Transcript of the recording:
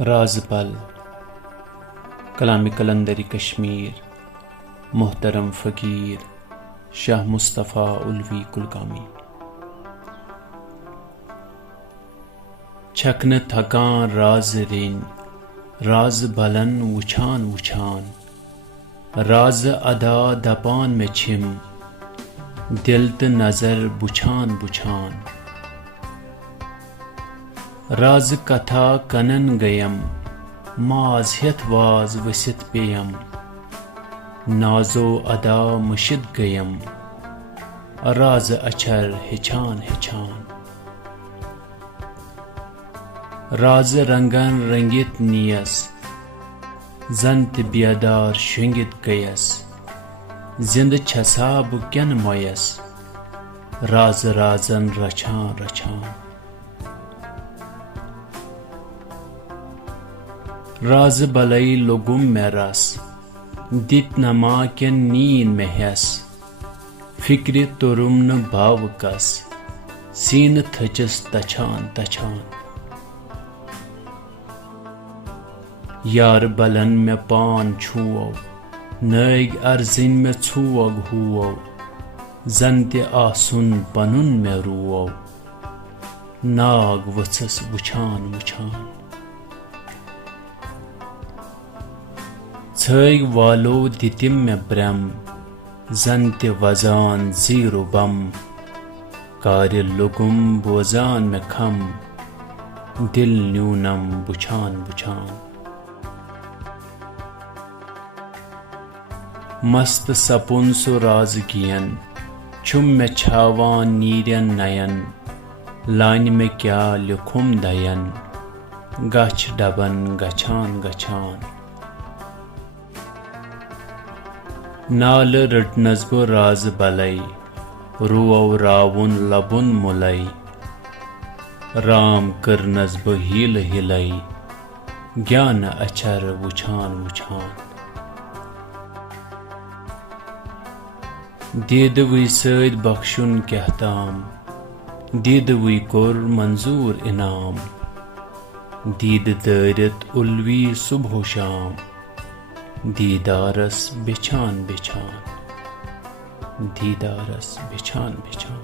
राज़पल कलाम कलंदरी कश्मीर मोहतरम फ़कीर शाह मुस्तफ़ा उल्वी कुलगामी। छकन थकान राज रिन राज बलन वुछान वुछान राज अदा दपान में छिम दिल त नजर बुछान बुछान राज कथा कनन गयम माज हेथ वाज वसित पेयम नाजो अदा मुशिद गयम राज अचर हिछान हिछान राज रंगन रंगित नियस जंत बेदार शुंगित गयस जिंद छसा बुक्यन मोयस राज राजन रछान रछान राज बलई लोगुम में रस दित नमा के नीन में हस फिक्र तुरुम न भाव कस सीन थचस तछान तछान यार बलन में पान छुओ नैग अर्जिन में छुओग हुओ जंत आसुन पनुन में रुओ नाग वचस वुछान वुछान छग वालो दितिम में ब्रम जंत वजान जीरो बम कार्य लुगुम बोजान में खम दिल न्यूनम बुछान बुछान मस्त सपुन सो राज गियन छुम में छावान नीरन नयन लाइन में क्या लिखुम दयन गछ डबन गछान गछान नाल रटनजबो राज बलई रुओ रावुन लबुन मुलई राम कर नजब हिल हिलई ज्ञान अचर वुछान वुछान दीदवी सैद बख्शुन कहताम दीदवी कोर मंजूर इनाम दीद दरित उल्वी सुबह शाम दीदारस बिछान बिछान दीदारस बिछान बिछान।